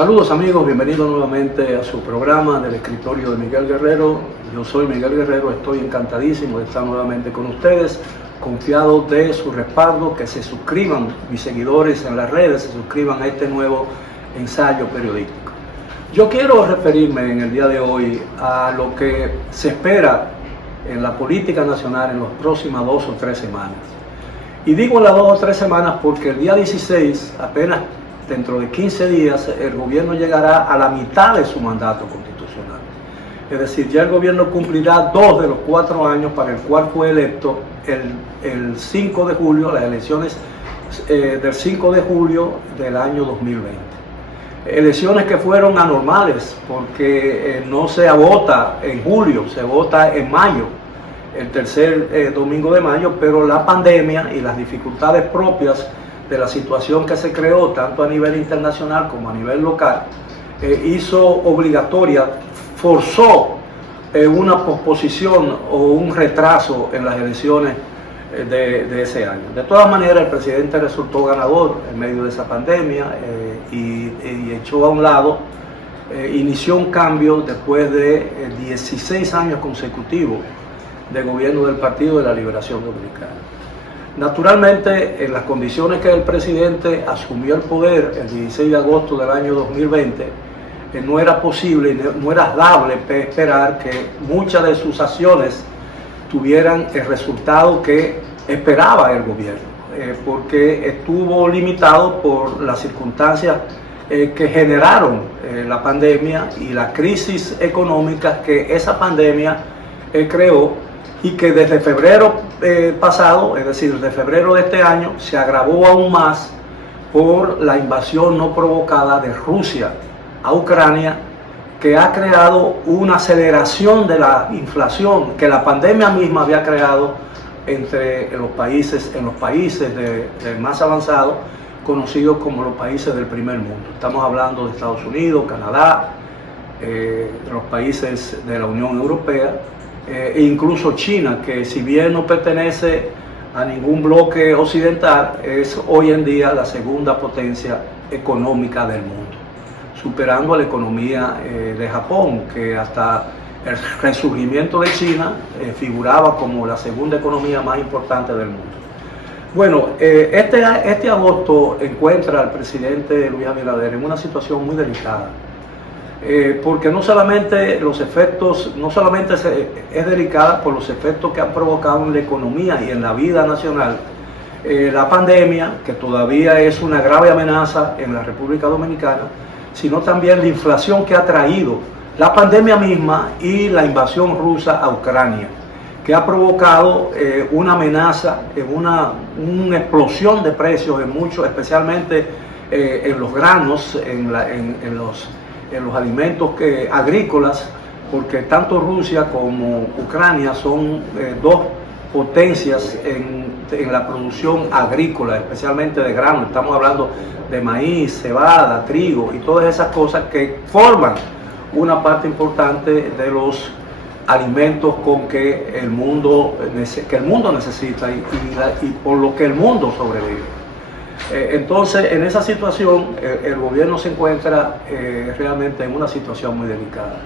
Saludos amigos, bienvenidos nuevamente a su programa del escritorio de Miguel Guerrero. Yo soy Miguel Guerrero, estoy encantadísimo de estar nuevamente con ustedes, confiado de su respaldo, que se suscriban mis seguidores en las redes, se suscriban a este nuevo ensayo periodístico. Yo quiero referirme en el día de hoy a lo que se espera en la política nacional en las próximas 2 o 3 semanas. Y digo en las 2 o 3 semanas porque el día 16, apenas dentro de 15 días, el gobierno llegará a la mitad de su mandato constitucional. Es decir, ya el gobierno cumplirá 2 de los 4 años para el cual fue electo el 5 de julio, las elecciones del 5 de julio del año 2020. Elecciones que fueron anormales porque no se vota en julio, se vota en mayo, el tercer domingo de mayo, pero la pandemia y las dificultades propias de la situación que se creó tanto a nivel internacional como a nivel local, hizo obligatoria, forzó una posposición o un retraso en las elecciones de ese año. De todas maneras, el presidente resultó ganador en medio de esa pandemia y echó a un lado, inició un cambio después de 16 años consecutivos de gobierno del Partido de la Liberación Dominicana. Naturalmente, en las condiciones que el presidente asumió el poder el 16 de agosto del año 2020, no era posible, no era dable esperar que muchas de sus acciones tuvieran el resultado que esperaba el gobierno, porque estuvo limitado por las circunstancias que generaron la pandemia y la crisis económica que esa pandemia creó, y que desde febrero pasado, es decir, desde febrero de este año, se agravó aún más por la invasión no provocada de Rusia a Ucrania, que ha creado una aceleración de la inflación que la pandemia misma había creado en los países más avanzados, conocidos como los países del primer mundo. Estamos hablando de Estados Unidos, Canadá, de los países de la Unión Europea, e incluso China, que si bien no pertenece a ningún bloque occidental, es hoy en día la segunda potencia económica del mundo, superando a la economía de Japón, que hasta el resurgimiento de China figuraba como la segunda economía más importante del mundo. Bueno, este agosto encuentra al presidente Luis Abinader en una situación muy delicada, porque no solamente es delicada por los efectos que han provocado en la economía y en la vida nacional, la pandemia, que todavía es una grave amenaza en la República Dominicana, sino también la inflación que ha traído la pandemia misma y la invasión rusa a Ucrania, que ha provocado una amenaza, una explosión de precios en muchos, especialmente en los granos, en los alimentos agrícolas, porque tanto Rusia como Ucrania son dos potencias en la producción agrícola, especialmente de granos. Estamos hablando de maíz, cebada, trigo y todas esas cosas que forman una parte importante de los alimentos con que el mundo necesita y por lo que el mundo sobrevive. Entonces, en esa situación, el gobierno se encuentra realmente en una situación muy delicada.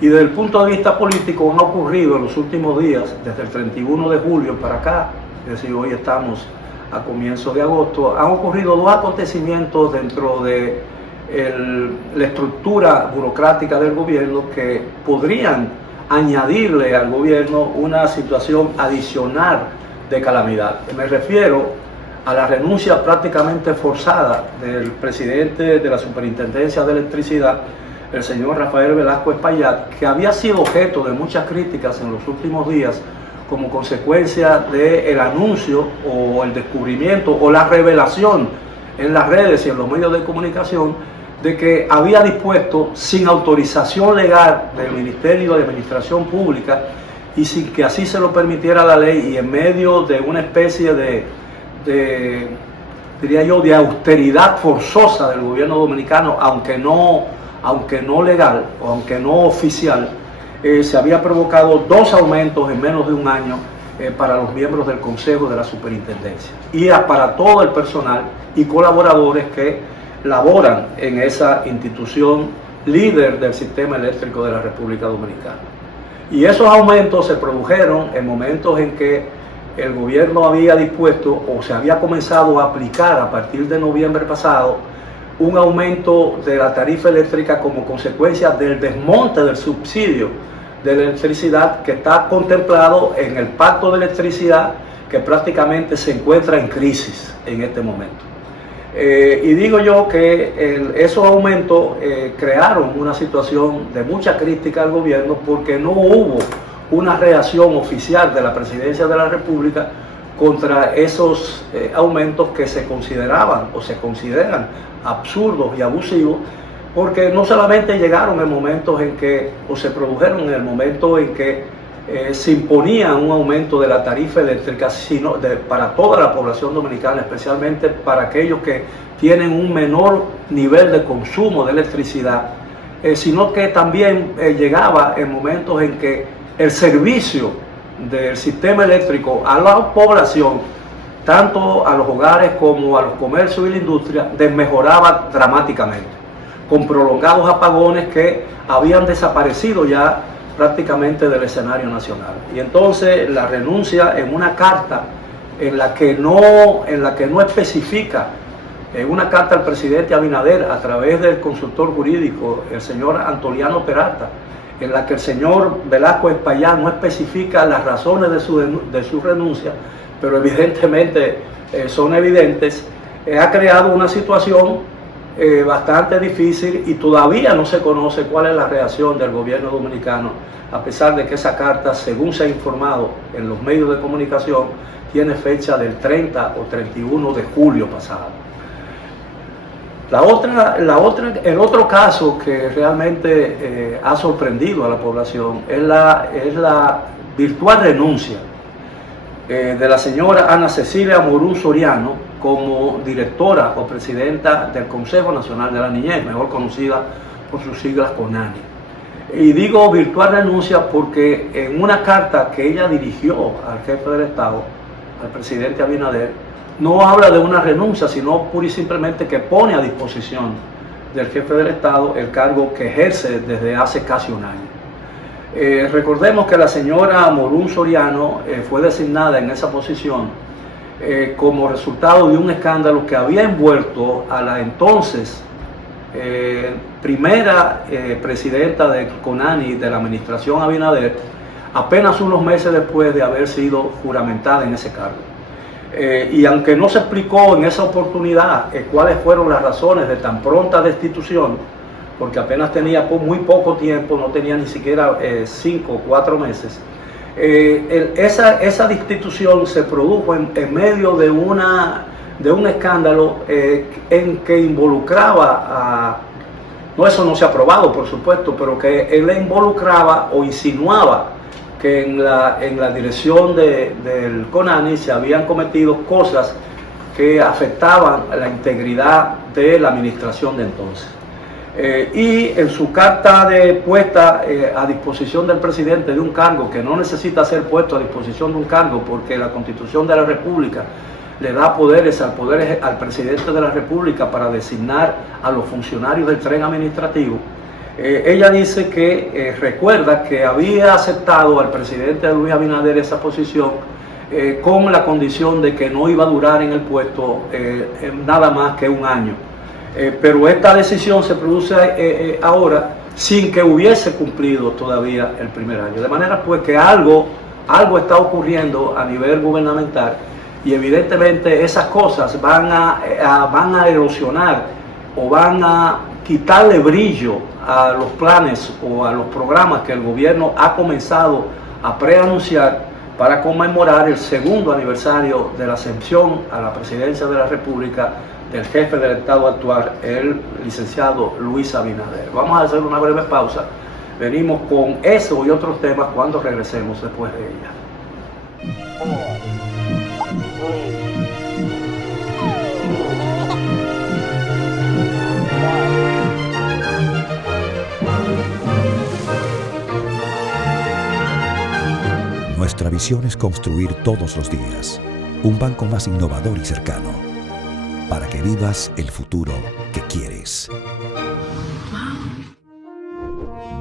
Y desde el punto de vista político han ocurrido en los últimos días, desde el 31 de julio para acá, es decir, hoy estamos a comienzos de agosto, han ocurrido 2 acontecimientos dentro de la estructura burocrática del gobierno que podrían añadirle al gobierno una situación adicional de calamidad. Me refiero a la renuncia prácticamente forzada del presidente de la Superintendencia de Electricidad, el señor Rafael Velasco Espaillat, que había sido objeto de muchas críticas en los últimos días como consecuencia del anuncio o el descubrimiento o la revelación en las redes y en los medios de comunicación de que había dispuesto, sin autorización legal del Ministerio de Administración Pública y sin que así se lo permitiera la ley, y en medio de una especie diría yo, de austeridad forzosa del gobierno dominicano, aunque no legal o aunque no oficial, se había provocado 2 aumentos en menos de un año para los miembros del Consejo de la Superintendencia y para todo el personal y colaboradores que laboran en esa institución líder del sistema eléctrico de la República Dominicana. Y esos aumentos se produjeron en momentos en que el gobierno había dispuesto o se había comenzado a aplicar a partir de noviembre pasado un aumento de la tarifa eléctrica como consecuencia del desmonte del subsidio de la electricidad que está contemplado en el Pacto de Electricidad, que prácticamente se encuentra en crisis en este momento. Y digo yo que esos aumentos crearon una situación de mucha crítica al gobierno porque no hubo una reacción oficial de la Presidencia de la República contra esos aumentos que se consideraban o se consideran absurdos y abusivos, porque no solamente llegaron en momentos en que, o se produjeron en el momento en que se imponía un aumento de la tarifa eléctrica, sino para toda la población dominicana, especialmente para aquellos que tienen un menor nivel de consumo de electricidad, sino que también llegaba en momentos en que el servicio del sistema eléctrico a la población, tanto a los hogares como a los comercios y la industria, desmejoraba dramáticamente, con prolongados apagones que habían desaparecido ya prácticamente del escenario nacional. Y entonces la renuncia en una carta en la que no especifica, en una carta al presidente Abinader a través del consultor jurídico, el señor Antoliano Peralta, en la que el señor Velasco Espaillán no especifica las razones de su renuncia, pero evidentemente son evidentes, ha creado una situación bastante difícil y todavía no se conoce cuál es la reacción del gobierno dominicano, a pesar de que esa carta, según se ha informado en los medios de comunicación, tiene fecha del 30 o 31 de julio pasado. El otro caso que realmente ha sorprendido a la población es la virtual renuncia de la señora Ana Cecilia Morún Soriano como directora o presidenta del Consejo Nacional de la Niñez, mejor conocida por sus siglas CONANI. Y digo virtual renuncia porque en una carta que ella dirigió al jefe del Estado, al presidente Abinader, no habla de una renuncia, sino pura y simplemente que pone a disposición del jefe del Estado el cargo que ejerce desde hace casi un año. Recordemos que la señora Morún Soriano fue designada en esa posición como resultado de un escándalo que había envuelto a la entonces primera presidenta de CONANI de la administración Abinader, apenas unos meses después de haber sido juramentada en ese cargo. Y aunque no se explicó en esa oportunidad cuáles fueron las razones de tan pronta destitución, porque apenas tenía muy poco tiempo, no tenía ni siquiera 5 o 4 meses, esa destitución se produjo en medio de un escándalo en que involucraba no, eso no se ha probado por supuesto, pero que él involucraba o insinuaba que en la dirección del CONANI se habían cometido cosas que afectaban la integridad de la administración de entonces. Y en su carta de puesta a disposición del presidente de un cargo que no necesita ser puesto a disposición de un cargo porque la Constitución de la República le da poderes al presidente de la República para designar a los funcionarios del tren administrativo. Ella dice que recuerda que había aceptado al presidente Luis Abinader esa posición con la condición de que no iba a durar en el puesto nada más que un año. Pero esta decisión se produce ahora sin que hubiese cumplido todavía el primer año. De manera pues que algo está ocurriendo a nivel gubernamental y evidentemente esas cosas van a erosionar o van a quitarle brillo a los planes o a los programas que el gobierno ha comenzado a preanunciar para conmemorar el segundo aniversario de la ascensión a la presidencia de la República del jefe del Estado actual, el licenciado Luis Abinader. Vamos a hacer una breve pausa. Venimos con eso y otros temas cuando regresemos después de ella. Nuestra visión es construir todos los días un banco más innovador y cercano, para que vivas el futuro que quieres.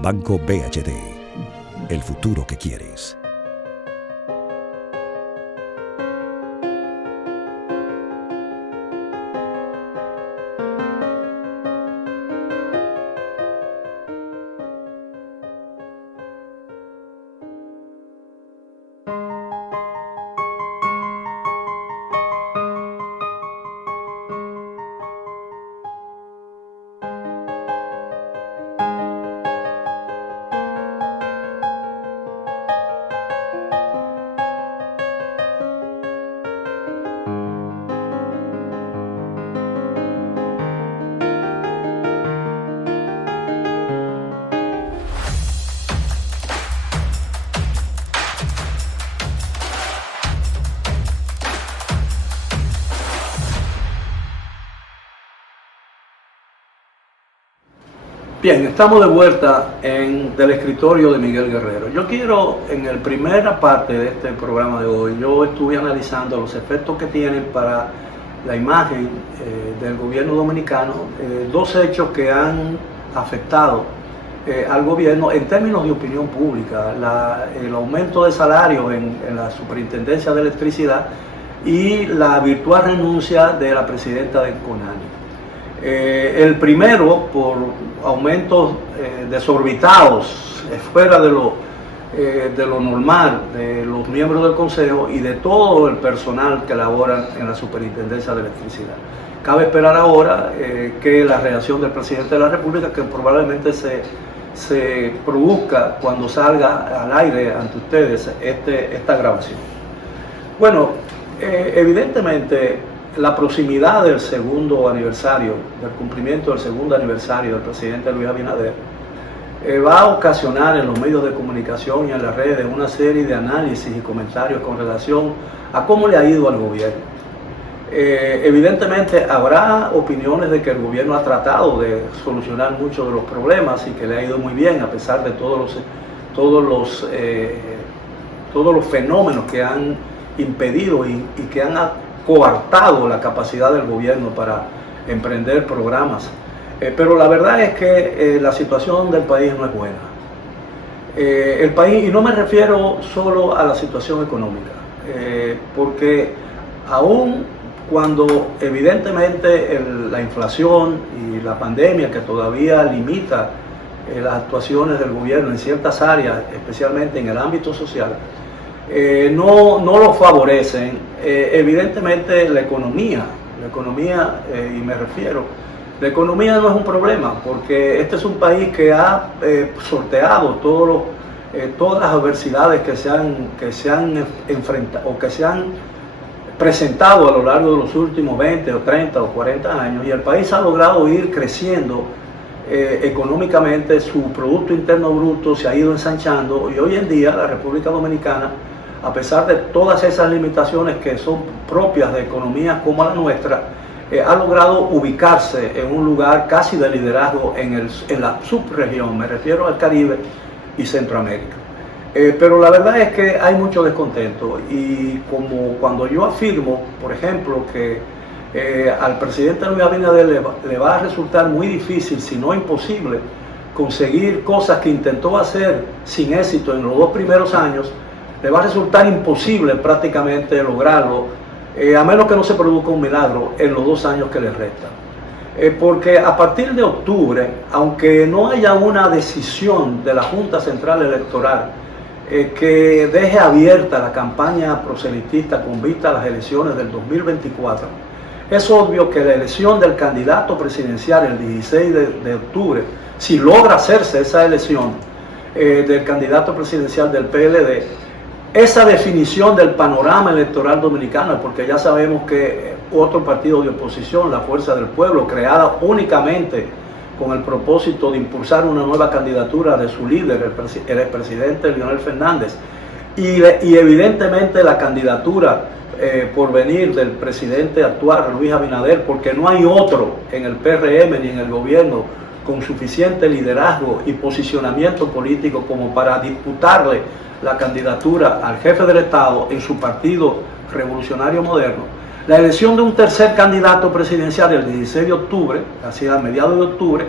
Banco BHD. El futuro que quieres. Bien, estamos de vuelta del escritorio de Miguel Guerrero. Yo quiero, en la primera parte de este programa de hoy, yo estuve analizando los efectos que tienen para la imagen del gobierno dominicano, dos hechos que han afectado al gobierno en términos de opinión pública: el aumento de salarios en la Superintendencia de Electricidad y la virtual renuncia de la presidenta del CONANI. El primero por aumentos desorbitados, fuera de lo normal, de los miembros del Consejo y de todo el personal que labora en la Superintendencia de Electricidad. Cabe esperar ahora que la reacción del presidente de la República, que probablemente se produzca cuando salga al aire ante ustedes esta grabación. Bueno, evidentemente, la proximidad del segundo aniversario, del cumplimiento del segundo aniversario del presidente Luis Abinader, va a ocasionar en los medios de comunicación y en las redes una serie de análisis y comentarios con relación a cómo le ha ido al gobierno. Evidentemente habrá opiniones de que el gobierno ha tratado de solucionar muchos de los problemas y que le ha ido muy bien a pesar de todos los fenómenos que han impedido y que han coartado la capacidad del gobierno para emprender programas. Pero la verdad es que la situación del país no es buena. El país, y no me refiero solo a la situación económica, porque aún cuando evidentemente la inflación y la pandemia, que todavía limita las actuaciones del gobierno en ciertas áreas, especialmente en el ámbito social, no lo favorecen, evidentemente la economía, y me refiero, la economía no es un problema, porque este es un país que ha sorteado todas las adversidades que se han enfrentado o que se han presentado a lo largo de los últimos 20 o 30 o 40 años, y el país ha logrado ir creciendo económicamente. Su Producto Interno Bruto se ha ido ensanchando, y hoy en día la República Dominicana, a pesar de todas esas limitaciones que son propias de economías como la nuestra, ha logrado ubicarse en un lugar casi de liderazgo en la subregión, me refiero al Caribe y Centroamérica. Pero la verdad es que hay mucho descontento, y como cuando yo afirmo, por ejemplo, que al presidente Luis Abinader le va a resultar muy difícil, si no imposible, conseguir cosas que intentó hacer sin éxito en los 2 primeros años, le va a resultar imposible prácticamente lograrlo, a menos que no se produzca un milagro en los 2 años que le restan. Porque a partir de octubre, aunque no haya una decisión de la Junta Central Electoral que deje abierta la campaña proselitista con vista a las elecciones del 2024, es obvio que la elección del candidato presidencial el 16 de octubre, si logra hacerse esa elección del candidato presidencial del PLD, esa definición del panorama electoral dominicano, porque ya sabemos que otro partido de oposición, la Fuerza del Pueblo, creada únicamente con el propósito de impulsar una nueva candidatura de su líder, el expresidente Leonel Fernández, y evidentemente la candidatura por venir del presidente actual, Luis Abinader, porque no hay otro en el PRM ni en el gobierno con suficiente liderazgo y posicionamiento político como para disputarle la candidatura al jefe del Estado en su partido Revolucionario Moderno. La elección de un tercer candidato presidencial el 16 de octubre, hacia mediados de octubre,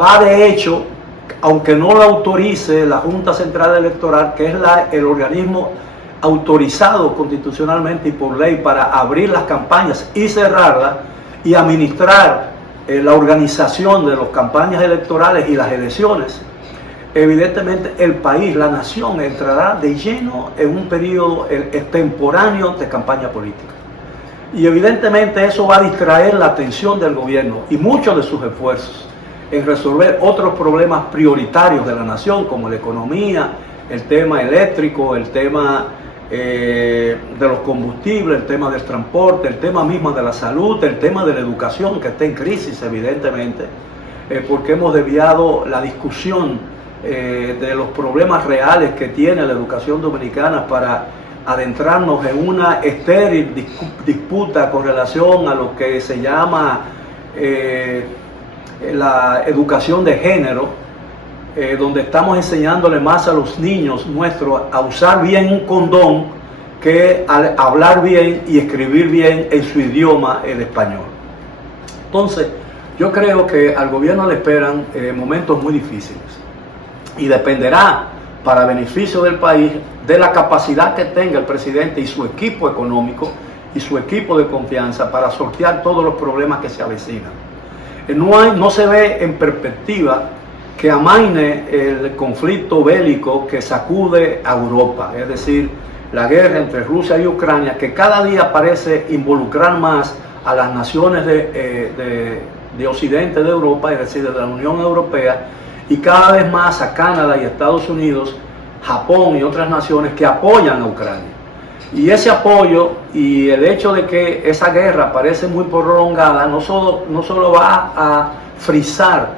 va de hecho, aunque no lo autorice la Junta Central Electoral, que es el organismo autorizado constitucionalmente y por ley para abrir las campañas y cerrarlas y administrar la organización de las campañas electorales y las elecciones, evidentemente el país, la nación, entrará de lleno en un periodo extemporáneo de campaña política. Y evidentemente eso va a distraer la atención del gobierno y muchos de sus esfuerzos en resolver otros problemas prioritarios de la nación, como la economía, el tema eléctrico, el tema de los combustibles, el tema del transporte, el tema mismo de la salud, el tema de la educación, que está en crisis evidentemente, porque hemos desviado la discusión de los problemas reales que tiene la educación dominicana para adentrarnos en una estéril disputa con relación a lo que se llama la educación de género, donde estamos enseñándole más a los niños nuestros a usar bien un condón que a hablar bien y escribir bien en su idioma, el español. Entonces, yo creo que al gobierno le esperan momentos muy difíciles y dependerá, para beneficio del país, de la capacidad que tenga el presidente y su equipo económico y su equipo de confianza para sortear todos los problemas que se avecinan. No se ve en perspectiva que amaine el conflicto bélico que sacude a Europa, es decir, la guerra entre Rusia y Ucrania, que cada día parece involucrar más a las naciones de Occidente de Europa, es decir, de la Unión Europea, y cada vez más a Canadá y Estados Unidos, Japón y otras naciones que apoyan a Ucrania. Y ese apoyo y el hecho de que esa guerra parece muy prolongada no solo va a frizar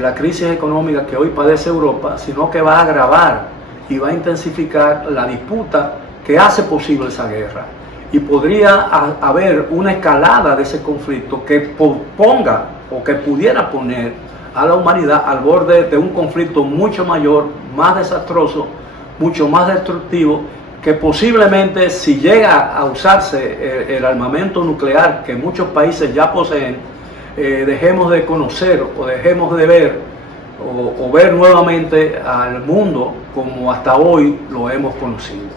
la crisis económica que hoy padece Europa, sino que va a agravar y va a intensificar la disputa que hace posible esa guerra. Y podría haber una escalada de ese conflicto que ponga o que pudiera poner a la humanidad al borde de un conflicto mucho mayor, más desastroso, mucho más destructivo, que posiblemente, si llega a usarse el armamento nuclear que muchos países ya poseen, dejemos de conocer o dejemos de ver o ver nuevamente al mundo como hasta hoy lo hemos conocido,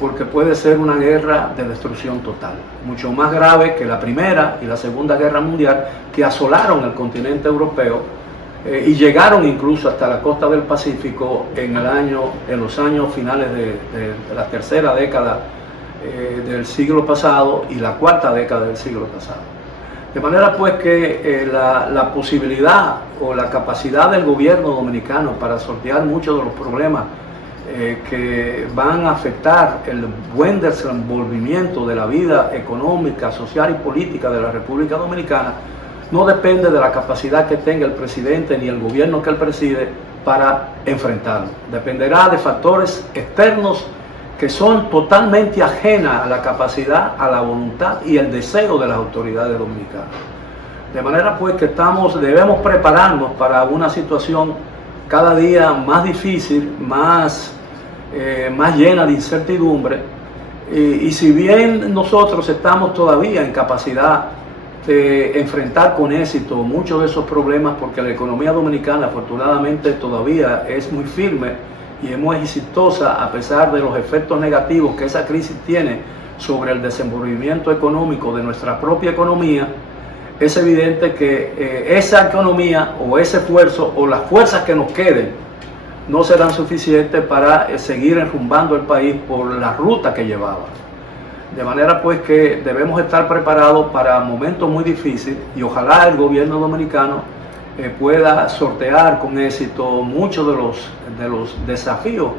porque puede ser una guerra de destrucción total, mucho más grave que la Primera y la Segunda Guerra Mundial, que asolaron el continente europeo y llegaron incluso hasta la costa del Pacífico en los años finales de la tercera década del siglo pasado y la cuarta década del siglo pasado. De manera pues que la posibilidad o la capacidad del gobierno dominicano para sortear muchos de los problemas que van a afectar el buen desenvolvimiento de la vida económica, social y política de la República Dominicana no depende de la capacidad que tenga el presidente ni el gobierno que él preside para enfrentarlo. Dependerá de factores externos que son totalmente ajenas a la capacidad, a la voluntad y el deseo de las autoridades dominicanas. De manera pues que debemos prepararnos para una situación cada día más difícil, más llena de incertidumbre, y si bien nosotros estamos todavía en capacidad de enfrentar con éxito muchos de esos problemas, porque la economía dominicana afortunadamente todavía es muy firme y es muy exitosa a pesar de los efectos negativos que esa crisis tiene sobre el desenvolvimiento económico de nuestra propia economía, es evidente que esa economía o ese esfuerzo o las fuerzas que nos queden no serán suficientes para seguir enrumbando el país por la ruta que llevaba. De manera pues que debemos estar preparados para momentos muy difíciles y ojalá el gobierno dominicano pueda sortear con éxito muchos de los desafíos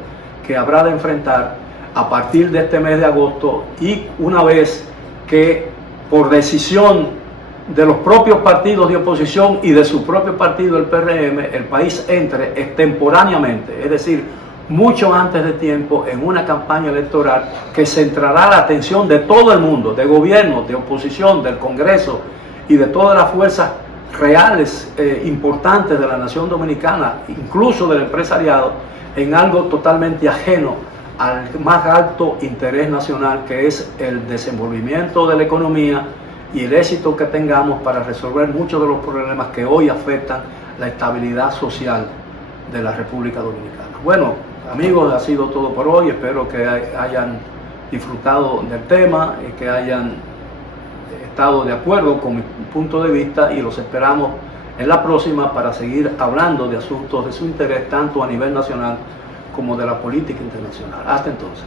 que habrá de enfrentar a partir de este mes de agosto, y una vez que por decisión de los propios partidos de oposición y de su propio partido, el PRM, el país entre extemporáneamente, es decir, mucho antes de tiempo, en una campaña electoral que centrará la atención de todo el mundo, de gobierno, de oposición, del Congreso y de todas las fuerzas reales importantes de la nación dominicana, incluso del empresariado, en algo totalmente ajeno al más alto interés nacional, que es el desenvolvimiento de la economía y el éxito que tengamos para resolver muchos de los problemas que hoy afectan la estabilidad social de la República Dominicana. Bueno, amigos, ha sido todo por hoy. Espero que hayan disfrutado del tema y que hayan estado de acuerdo con mi punto de vista, y los esperamos en la próxima para seguir hablando de asuntos de su interés tanto a nivel nacional como de la política internacional. Hasta entonces.